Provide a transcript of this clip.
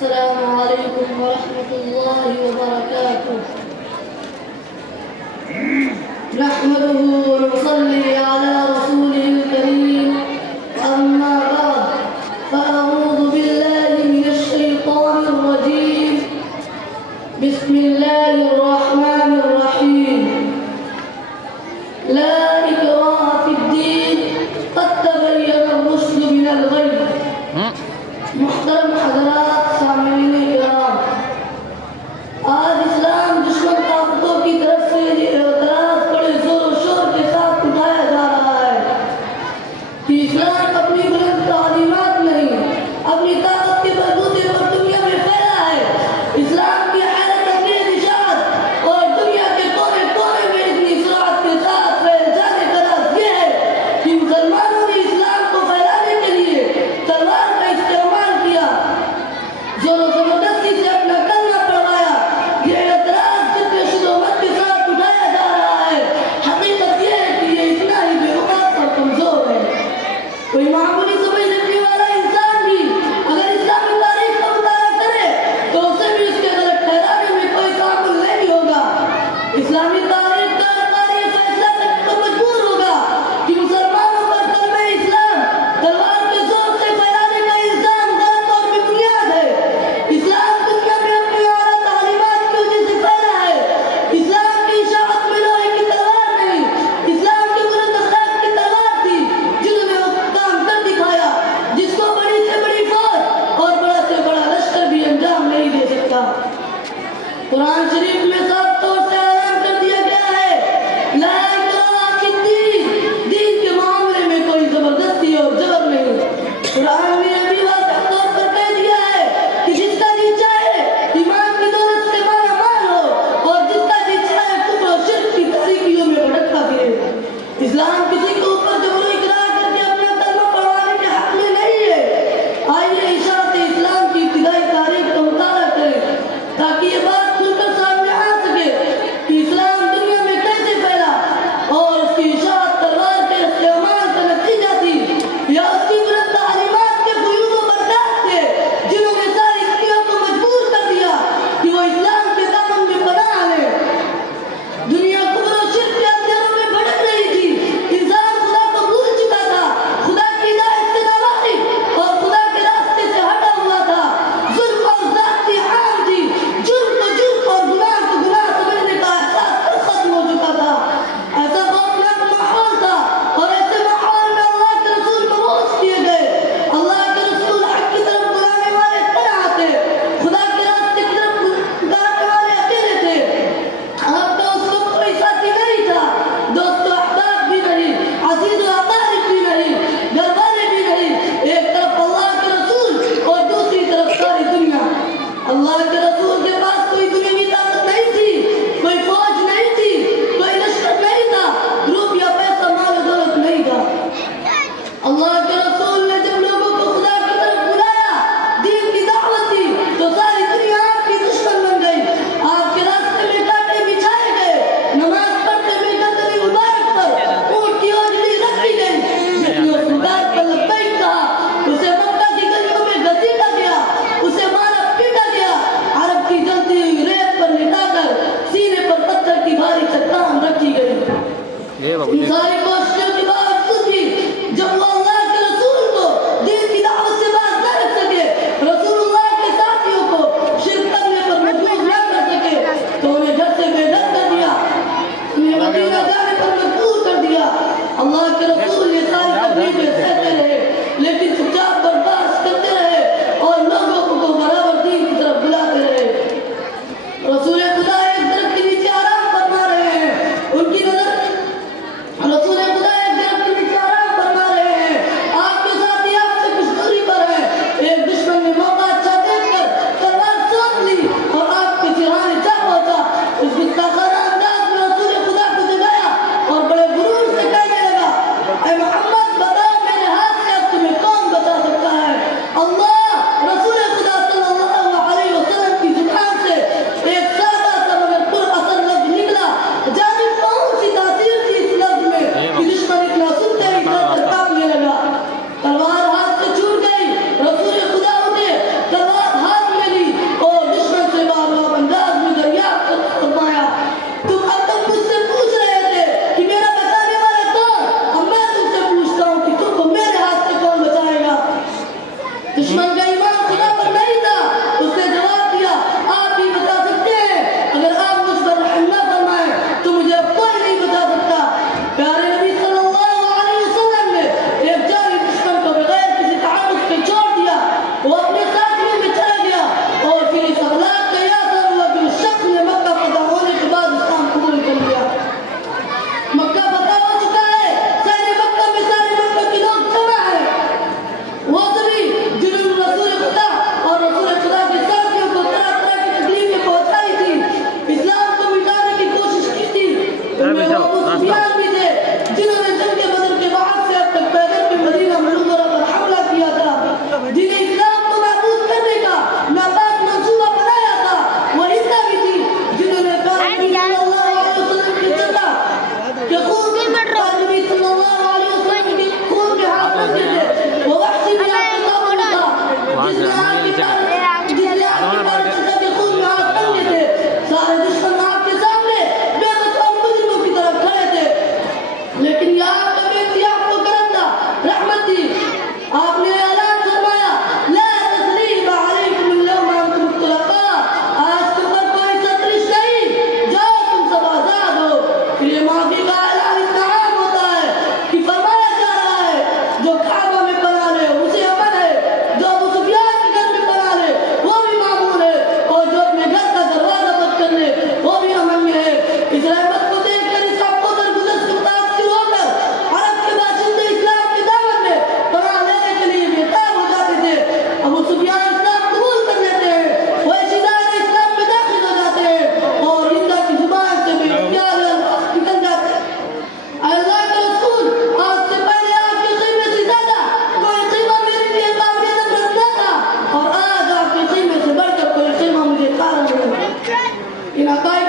السلام عليكم ورحمة الله وبركاته. نحمده ونصلي على رسوله الكريم، أما بعد فأعوذ بالله من الشيطان الرجيم. بسم الله الرحمن الرحيم. لا إكراه في الدين قد تبين الرشد من الغي. محترم حضرات، سامعین کرام، آج اسلام دشمن طاقتوں کی طرف سے یہ اعتراض بڑے زور و شور کے ساتھ اٹھایا جا رہا ہے کہ اسلام اپنی بلند تعلیمات نہیں، اپنی طاقت کے بلبوتے پر دنیا میں پھیلا ہے. اسلام کی حیرت انگیز اشاعت اور دنیا کے کونے کونے میں اتنی سرعت کے ساتھ پھیل جانے کا راز یہ ہے کہ مسلمانوں نے اسلام کو پھیلانے کے لیے تلوار کا استعمال کیا، زور و زبردستی سے اپنا کلمہ پڑھوایا. یہ اعتراض جتنے شدت کے ساتھ اٹھایا جا رہا ہے، حقیقت یہ ہے کہ یہ اتنا ہی بے اوقات اور کمزور ہے. کوئی معمولی سمجھ رکھنے والا انسان بھی اگر اسلامی تاریخ کا مطالعہ کرے تو اسے بھی اس کے غلط ٹھہرانے میں کوئی تعامل نہیں ہوگا. اسلامی تاریخ کا قاری یہ فیصلہ کرنے کو مجبور ہوگا کہ مسلمانوں پر کلمہ اسلام تلوار کے زور سے پھیلانے کا الزام غلط اور بے بنیاد ہے. اسلام دنیا میں اپنی اعلیٰ تعلیمات کی وجہ سے پھیلا ہے. اسلام کی اشاعت میں لوہے کی تلوار نہیں، اسلام کی بلند اخلاق کی تلوار تھی جنہوں نے وہ کام کر دکھایا جس کو بڑی سے بڑی فوج اور بڑا سے بڑا لشکر بھی انجام نہیں دے سکتا. قرآن شریف میں صاف طور سے اعلان کر دیا گیا ہے، لا اکراہ فی الدین، دین کے معاملے میں کوئی زبردستی اور جبر نہیں. قرآن نے یہ بھی واضح طور پر کہہ دیا ہے کہ جس کا جی چاہے ایمان کی دولت سے مالا مال ہو اور جس کا جی چاہے کفر و شرک کی تاریکیوں میں بھٹکتا پھرے. اسلام کسی کے اوپر جبر و اکراه کر کے اپنا کلمہ پڑھوانے کے حق میں نہیں ہے. آئیے اشاعت اسلام کی ابتدائی تاریخ کا مطالعہ کریں تاکہ یہ بات کھل کر سامنے آ سکے کہ اسلام دنیا میں کیسے پھیلا اور اس کی اشاعت تلوار کے استعمال کا نتیجہ تھی یا اس کی بلند تعلیمات کے فیوض و برکات تھے جنہوں نے ساری دنیا کو مجبور کر دیا کہ وہ اسلام کے دامن میں پناہ لے. دنیا کفر و شرک کے اندھیروں میں بھٹک رہی تھی. انسان خدا کو بھول چکا تھا، خدا کی ہدایت سے ناواقف اور خدا کے راستے سے ہٹا ہوا تھا. ظلم اور زیادتی عام تھی، جرم کو جرم اور گناہ کو گناہ سمجھنے کا احساس ختم ہو چکا تھا. ایسا خوفناک ماحول تھا اور ایسے ماحول میں اللہ کے رسول مبعوث کیے گئے. اللہ کے رسول حق کی طرف بلانے والے تنہا تھے، خدا کے راستے کی طرف بلانے والے اکیلے تھے. آپ کا اس وقت کوئی ساتھی نہیں تھا، دوست و احباب بھی نہیں، عزیز و اقارب بھی نہیں، گھر والے بھی نہیں. ایک طرف اللہ کے رسول اور دوسری طرف ساری دنیا. اللہ کے رسول کے پاس کوئی دنیاوی طاقت نہیں تھی، کوئی فوج نہیں تھی، کوئی لشکر نہیں تھا، گروپ یا پیسہ مال و دولت نہیں تھا. اللہ کے رسول نے جب لوگوں کو خدا کی طرف بلایا، دین کی دعوت دی تو ساری دنیا آپ کی دشمن بن گئی. آپ کے راستے میں کانٹے بچھائے گئے، نماز پڑھتے ہوئے گردن مبارک پر اونٹ کی اوجڑی رکھی گئی. جس نے اس بات پر لبیک کہا اسے مکہ کی گلیوں میں گھسیٹا گیا، اسے مارا پیٹا گیا، عرب کی جلتی ہوئی ریت پر لٹا کر سینے پر پتھر کی بھاری چٹان رکھی گئی. ان ساری کوششوں کے باوجود بھی جب وہ اللہ کے رسول ان عقائد